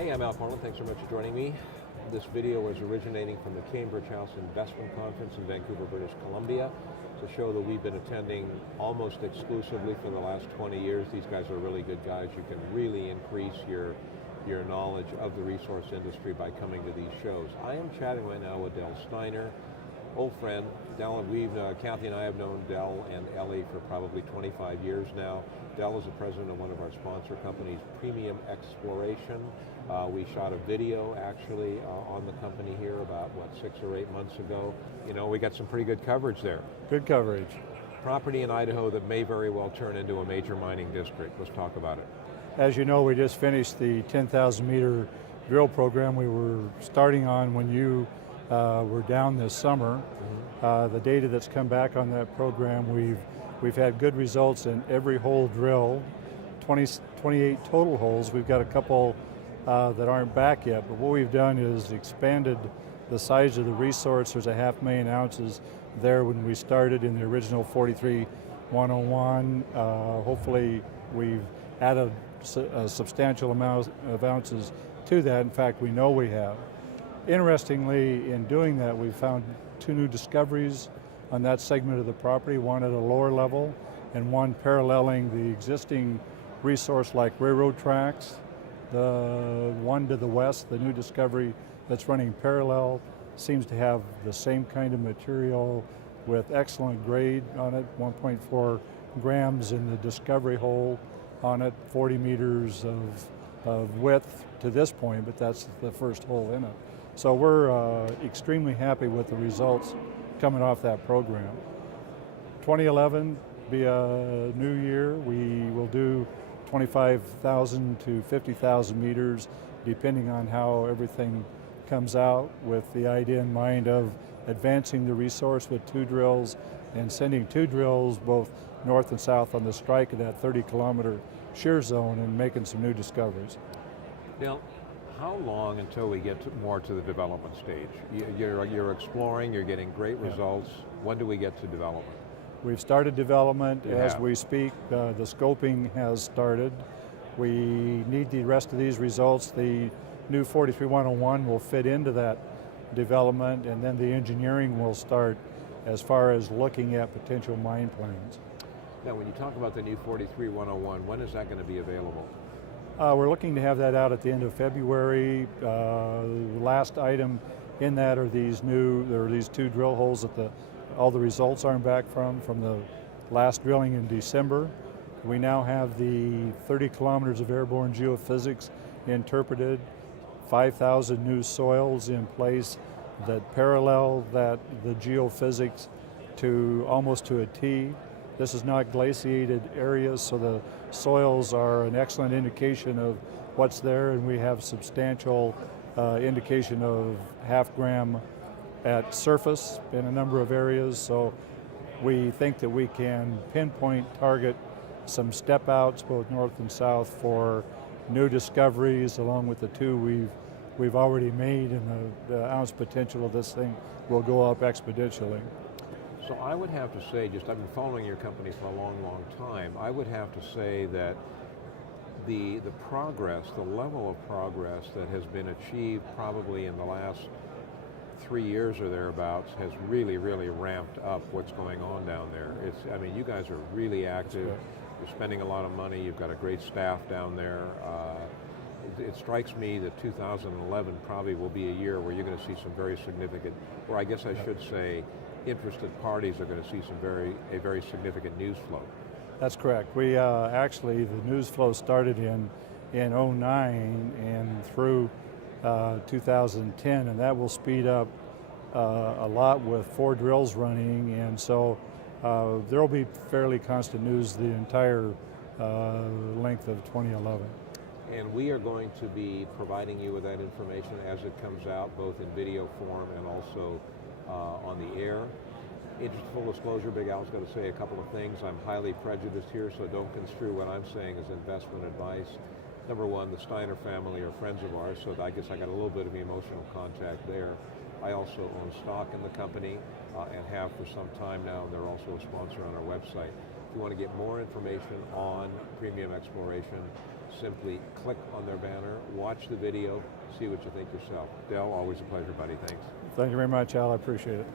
Hey, I'm Al Portland. Thanks so much for joining me. This video is originating from the Cambridge House Investment Conference in Vancouver, British Columbia. It's a show that we've been attending almost exclusively for the last 20 years. These guys are really good guys. You can really increase your knowledge of the resource industry by coming to these shows. I am chatting right now with Del Steiner, old friend. Del, Kathy and I have known Del and Ellie for probably 25 years now. Del is the president of one of our sponsor companies, Premium Exploration. We shot a video actually on the company here about, 6 or 8 months ago. You know, we got some pretty good coverage there. Good coverage. Property in Idaho that may very well turn into a major mining district. Let's talk about it. As you know, we just finished the 10,000 meter drill program we were starting on when you were down this summer. The data that's come back on that program, we've had good results in every hole drill, 28 total holes. We've got a couple that aren't back yet, but what we've done is expanded the size of the resource. There's 500,000 ounces there when we started in the original 43-101. Hopefully we've added a substantial amount of ounces to that. In fact, we know we have. Interestingly, in doing that, we found 2 new discoveries on that segment of the property, one at a lower level and one paralleling the existing resource like railroad tracks. The one to the west, the new discovery that's running parallel, seems to have the same kind of material with excellent grade on it, 1.4 grams in the discovery hole on it, 40 meters of width to this point, but that's the first hole in it. So we're extremely happy with the results coming off that program. 2011 be a new year. We will do 25,000 to 50,000 meters, depending on how everything comes out, with the idea in mind of advancing the resource with 2 drills and sending 2 drills both north and south on the strike of that 30-kilometer shear zone and making some new discoveries. Now, how long until we get more to the development stage? You're exploring, you're getting great results. When do we get to development? We've started development as we speak. The scoping has started. We need the rest of these results. The new 43-101 will fit into that development, and then the engineering will start as far as looking at potential mine plans. Now, when you talk about the new 43-101, when is that going to be available? We're looking to have that out at the end of February. The last item in that are these 2 drill holes that all the results aren't back from the last drilling in December. We now have the 30 kilometers of airborne geophysics interpreted, 5,000 new soils in place that parallel the geophysics to almost to a T. This is not glaciated areas, so the soils are an excellent indication of what's there, and we have substantial indication of half gram at surface in a number of areas. So we think that we can pinpoint target some step outs both north and south for new discoveries, along with the 2 we've already made, and the ounce potential of this thing will go up exponentially. So I would have to say, I've been following your company for a long, long time. I would have to say that the progress, the level of progress that has been achieved probably in the last 3 years or thereabouts has really, really ramped up what's going on down there. You guys are really active. You're spending a lot of money. You've got a great staff down there. It strikes me that 2011 probably will be a year where you're going to see some very significant, or I guess I should say, interested parties are going to see a very significant news flow. That's correct. We actually, the news flow started in 09 and through 2010, and that will speed up a lot with 4 drills running, and so there will be fairly constant news the entire length of 2011. And we are going to be providing you with that information as it comes out, both in video form and also on the air. Full disclosure, Big Al's going to say a couple of things. I'm highly prejudiced here, so don't construe what I'm saying as investment advice. Number one, the Steiner family are friends of ours, so I guess I got a little bit of emotional contact there. I also own stock in the company and have for some time now, and they're also a sponsor on our website. If you want to get more information on Premium Exploration, simply click on their banner, watch the video, see what you think yourself. Del, always a pleasure, buddy. Thanks. Thank you very much, Al. I appreciate it.